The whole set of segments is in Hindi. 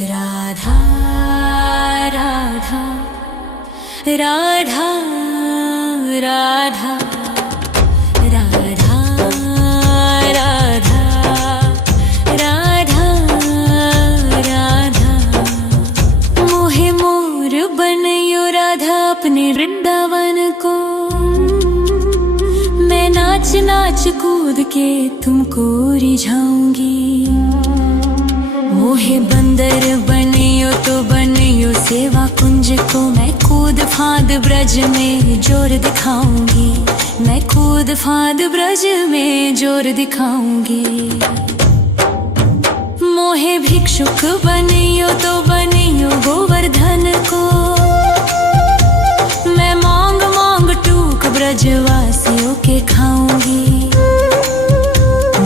राधा राधा राधा राधा राधा राधा राधा राधा मोहे मोर बनयो राधा अपने वृंदावन को। मैं नाच नाच कूद के तुमको रिझाऊंगी। मोहे बंदर बनियो तो बनियो सेवा कुंज को। मैं कूद फांद ब्रज में जोर दिखाऊंगी। मैं कूद फांद ब्रज में जोर दिखाऊंगी। मोहे भिक्षुक बनियो तो बनियो गोवर्धन को। मैं मांग मांग टूक ब्रजवासियों के खाऊंगी।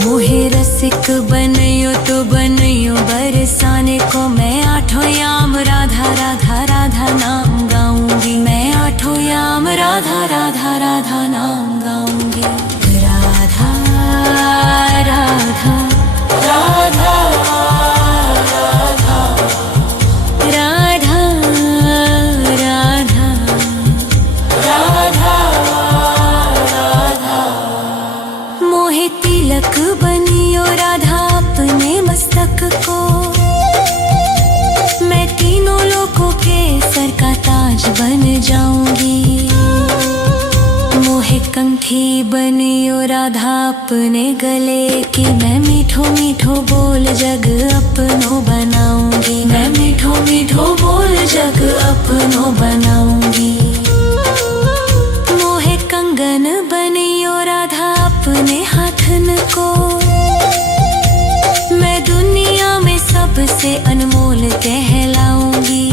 मोहे रसिक बनियो तो बनियो बरसाने को। मैं आठों याम राधा राधा राधा नाम गाऊंगी। मैं आठों याम राधा राधा राधा नाम गाऊंगी। राधा राधा राधा राधा राधा राधा राधा राधा मोहे तिलक बनियो राधा अपने मस्तक को। मैं तीनों लोगों के सर का ताज बन जाऊंगी। मोहे कंठी बनियो राधा अपने गले की। मैं मीठो मीठो बोल जग अपनो बनाऊंगी। मैं मीठो मीठो बोल जग अपनो बनाऊंगी। मोहे कंगन बनियो राधा अपने हाथन को। मैं दुनिया में सबसे अनमोल कहलाऊंगी।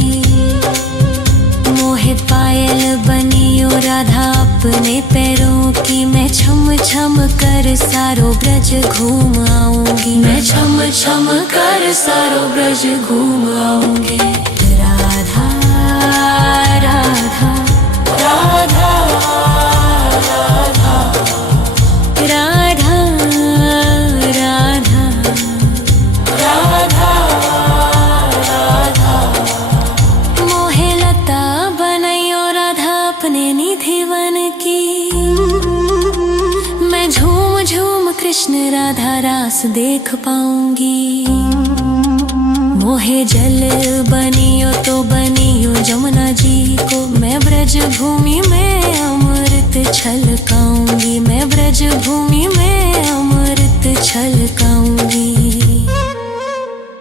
मोहे पायल बनियो राधा अपने पैरों की। मैं छम छम कर सारो ब्रज घूम आऊंगी। मैं छम छम कर सारो ब्रज घूम आऊंगी। राधा राधा राधा राधा राधा राधा राधा राधा मोहे लता बनयो राधा अपने निधिवन की। मैं झूम झूम कृष्ण राधा रास देख पाऊंगी। मोहे जल बनियो तो बनियो जमुना जी को। मैं ब्रज भूमि में अमृत छलकाऊंगी। मैं ब्रज भूमि में अमृत छलकाऊंगी।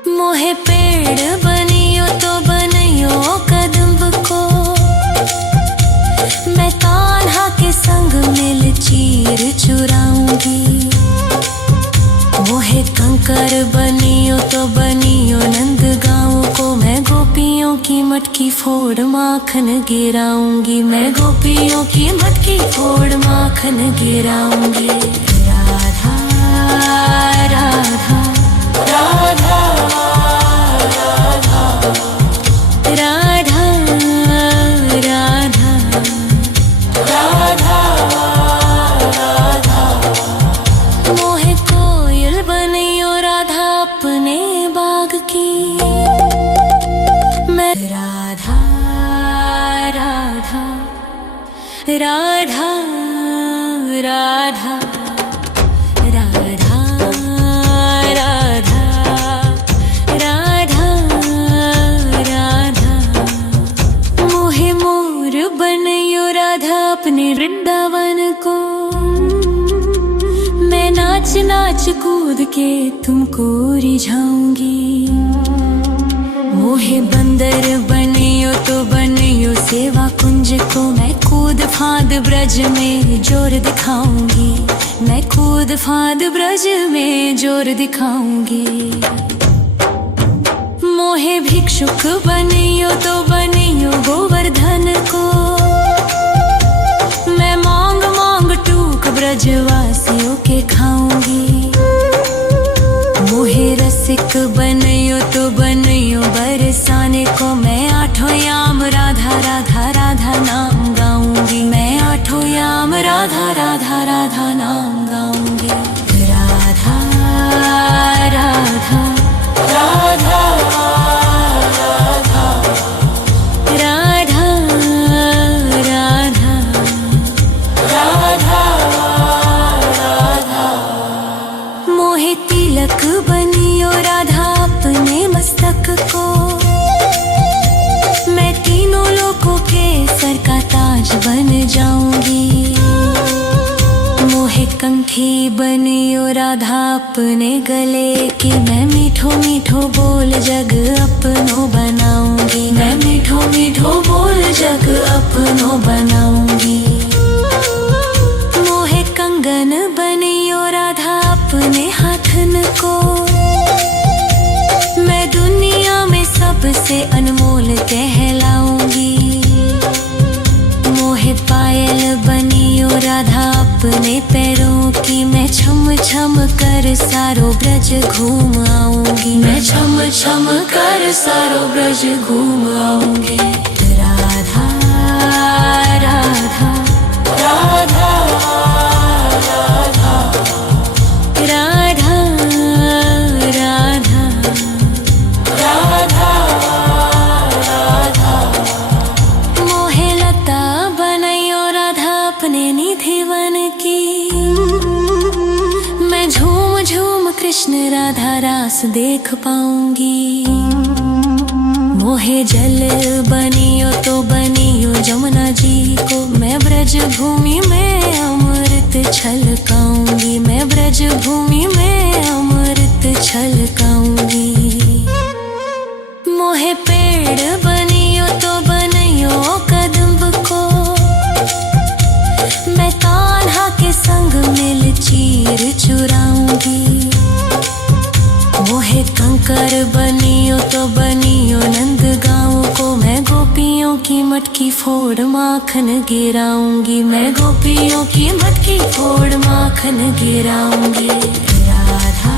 मोहे पेड़ बनियो तो बनियो कदम्ब को। मैं कान्हा के संग मिल चीर चुराऊंगी। मोहे कंकर बनियो तो बनियो नंद गाँव को। मैं गोपियों की मटकी फोड़ माखन गिराऊंगी। मैं गोपियों की मटकी फोड़ माखन गिराऊंगी। राधा राधा राधा राधा राधा राधा राधा राधा मोहे कोयल बनियो राधा अपने बाग की। मैं राधा राधा राधा राधा राधा राधा राधा राधा मोहे मोर बनयो राधा अपने वृंदावन को। मैं नाच नाच कूद के तुमको रिझाऊंगी। मोहे बंदर बनियो तो बनियो सेवा कुंज को। मैं कूद फांद ब्रज में जोर दिखाऊंगी। मैं कूद फांद ब्रज में जोर दिखाऊंगी। मोहे भिक्षुक बनियो तो बनियो गोवर्धन को। मैं मांग मांग टूक ब्रजवासियों के खाऊंगी। मोहे रसिक बनियो तो बनियो बरसाने को। मैं आठों याम राधा राधा राधा नाम गाऊंगी। मैं आठों याम राधा राधा राधा नाम गाऊंगी। राधा राधा राधा तिलक को, मैं तीनों लोगों के सर का ताज बन जाऊंगी। मोहे कंठी बनियो राधा अपने गले की, मैं मीठो मीठो बोल जग अपनो बनाऊंगी। मैं मीठो मीठो बोल जग अपनो बनाऊंगी। मोहे कंगन बनियो राधा अपने हाथन को, मैं दुनिया में सबसे अनमोल कहलाऊंगी। मोहे पायल बनियो राधा अपने पैरों की, मैं छम छम कर सारो ब्रज घूम आऊंगी। मैं छम छम कर सारो ब्रज घूम आऊंगी। राधा राधा राधा राधा राधा राधा राधा राधा। मोहे लता बनैयो राधा अपने निधि वन की, मैं झूम झूम कृष्ण राधा रास देख पाऊंगी। मोहे जल बनियो तो बनियो जमुना जी को, मैं ब्रज भूमि में अमृत छलकाऊंगी। मैं ब्रज भूमि में अमृत छलकाऊंगी। मोहे पेड़ बनियो तो बनियो कदम्ब को, मैं कान्हा के संग मिल चीर चुराऊंगी। मोहे कंकर बनियो तो बनियो नंद गाँव को, मैं गोपियों की मटकी फोड़ माखन गिराऊंगी। मैं गोपियों की मटकी फोड़ माखन गिराऊंगी। राधा